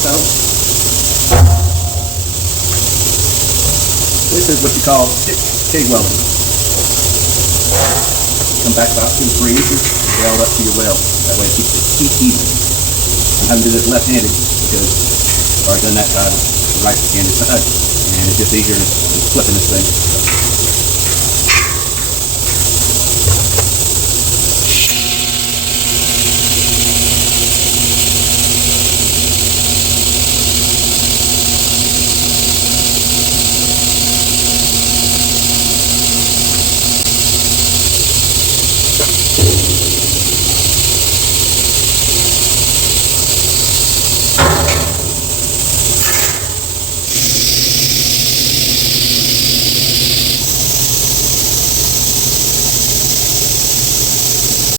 So this is what you call TIG welding. Come back about 2 or 3 inches, weld up to your weld. That way it keeps the heat even. I'm having to do this left-handed because I've already done that side, the right-handed side, and it's just easier than flipping this thing. So.